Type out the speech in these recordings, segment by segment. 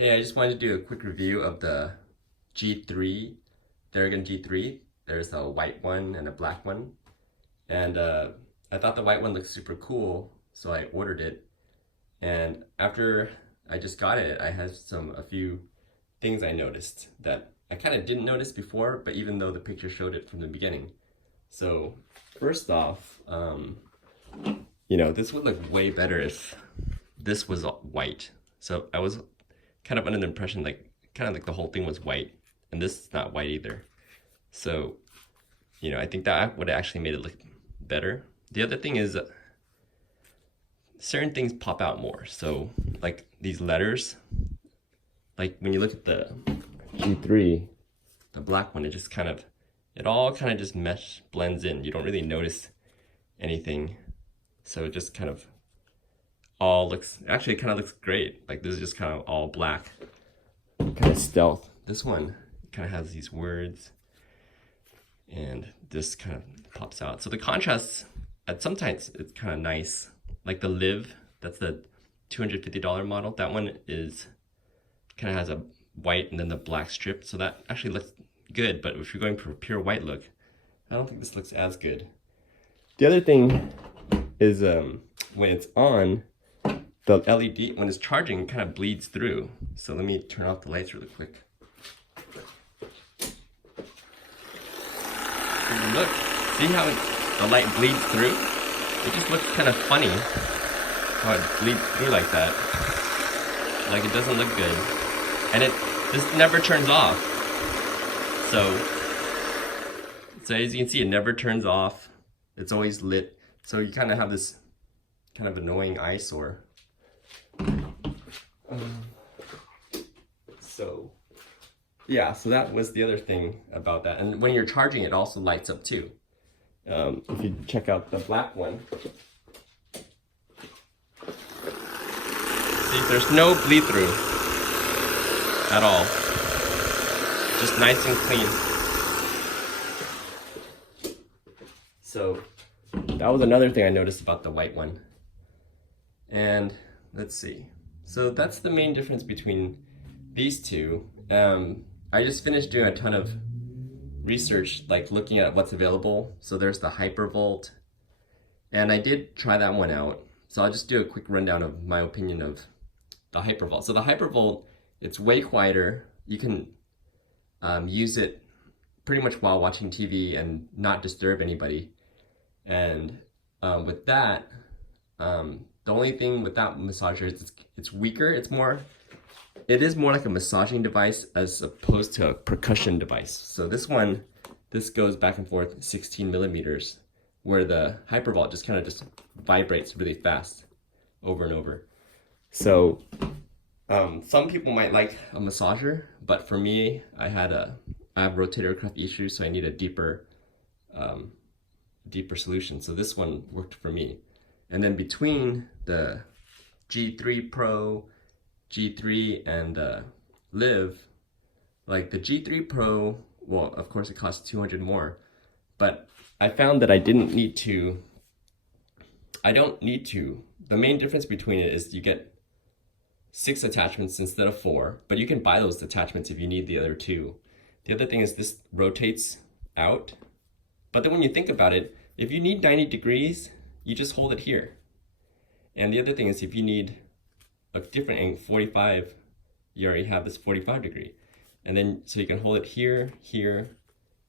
Hey, I just wanted to do a quick review of the G3, Theragun G3. There's a white one and a black one. And I thought the white one looked super cool, so I ordered it. And after I just got it, I had a few things I noticed that I kind of didn't notice before, but even though the picture showed it from the beginning. So first off, this would look way better if this was white. So I was kind of under the impression kind of like the whole thing was white, and this is not white either. So, I think that would have actually made it look better. The other thing is certain things pop out more. So like these letters, like when you look at the G3, the black one, it all kind of just blends in. You don't really notice anything. So it just kind of it kind of looks great. Like this is just kind of all black, kind of stealth. This one kind of has these words, and this kind of pops out. So the contrast, sometimes it's kind of nice. Like the Live, that's the $250 model. That one kind of has a white and then the black strip. So that actually looks good, but if you're going for a pure white look, I don't think this looks as good. The other thing is when it's on, the LED, when it's charging, kind of bleeds through. So let me turn off the lights really quick. Look, see how the light bleeds through? It just looks kind of funny how it bleeds through like that. Like it doesn't look good. And this never turns off. So as you can see, it never turns off. It's always lit. So you kind of have this kind of annoying eyesore. So that was the other thing about that. And when you're charging, it also lights up too. If you check out the black one, see, there's no bleed through at all. Just nice and clean. So that was another thing I noticed about the white one. And let's see. So that's the main difference between these two. I just finished doing a ton of research, like looking at what's available. So there's the Hypervolt, and I did try that one out. So I'll just do a quick rundown of my opinion of the Hypervolt. So the Hypervolt, it's way quieter. You can use it pretty much while watching TV and not disturb anybody. And with that, the only thing with that massager is it's weaker. It is more like a massaging device as opposed to a percussion device. So this goes back and forth 16 millimeters, where the Hypervolt just kind of vibrates really fast over and over. So some people might like a massager, but for me, I have rotator cuff issues, so I need a deeper solution. So this one worked for me. And then between the G3 Pro, G3, and the Live, like the G3 Pro, well, of course it costs $200 more, but I found that I don't need to. The main difference between it is you get 6 attachments instead of 4, but you can buy those attachments if you need the other 2. The other thing is this rotates out, but then when you think about it, if you need 90 degrees, you just hold it here. And the other thing is if you need a different angle, 45, you already have this 45 degree. And then, so you can hold it here, here,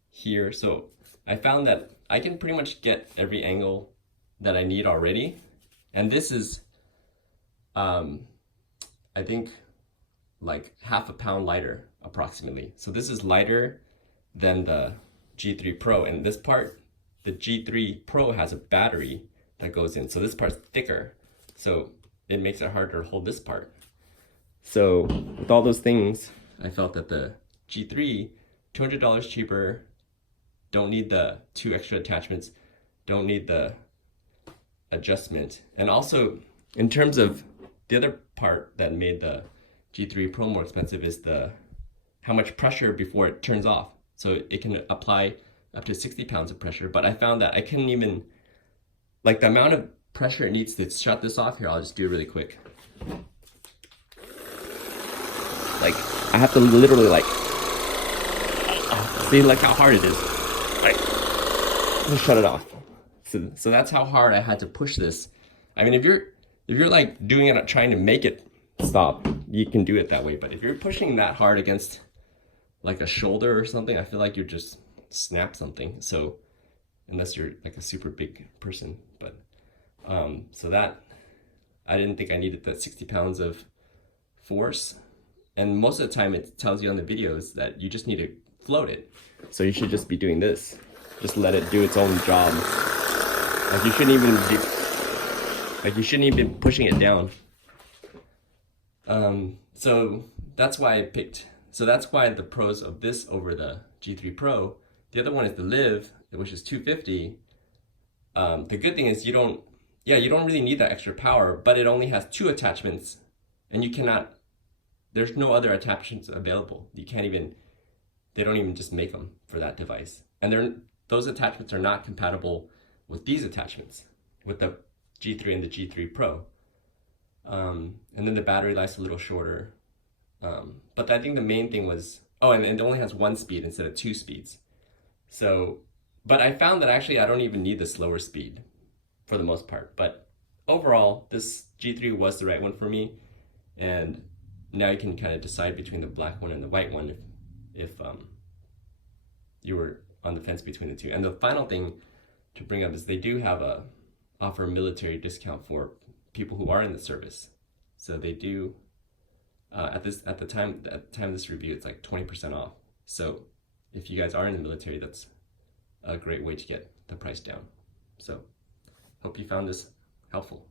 here. So I found that I can pretty much get every angle that I need already. And this is, I think, like half a pound lighter, approximately. So this is lighter than the G3 Pro. And this part, the G3 Pro has a battery that goes in. So this part's thicker. So it makes it harder to hold this part. So with all those things, I felt that the G3, $200 cheaper, don't need the 2 extra attachments, don't need the adjustment. And also, in terms of the other part that made the G3 Pro more expensive is how much pressure before it turns off. So it can apply up to 60 pounds of pressure, but I found that I couldn't even, like the amount of pressure it needs to shut this off. Here, I'll just do it really quick. Like, I have to literally like, see like how hard it is. Like, let me shut it off. So that's how hard I had to push this. I mean, if you're like doing it, trying to make it stop, you can do it that way. But if you're pushing that hard against like a shoulder or something, I feel like you just snap something. So unless you're like a super big person, but so that I didn't think I needed that 60 pounds of force. And most of the time it tells you on the videos that you just need to float it. So you should just be doing this. Just let it do its own job. Like you shouldn't even be pushing it down. So that's why I picked. So that's why the pros of this over the G3 Pro. The other one is the Live, which is 250. The good thing is you don't really need that extra power, but it only has 2 attachments, and you cannot. There's no other attachments available. You can't even. They don't even just make them for that device, and those attachments are not compatible with these attachments, with the G3 and the G3 Pro. And then the battery life's a little shorter. But I think the main thing was, and it only has 1 speed instead of 2 speeds. So, but I found that actually I don't even need the slower speed for the most part. But overall, this G3 was the right one for me. And now you can kind of decide between the black one and the white one if you were on the fence between the two. And the final thing to bring up is they do have offer a military discount for people who are in the service. So they do at the time of this review, it's like 20% off. So if you guys are in the military, that's a great way to get the price down. So hope you found this helpful.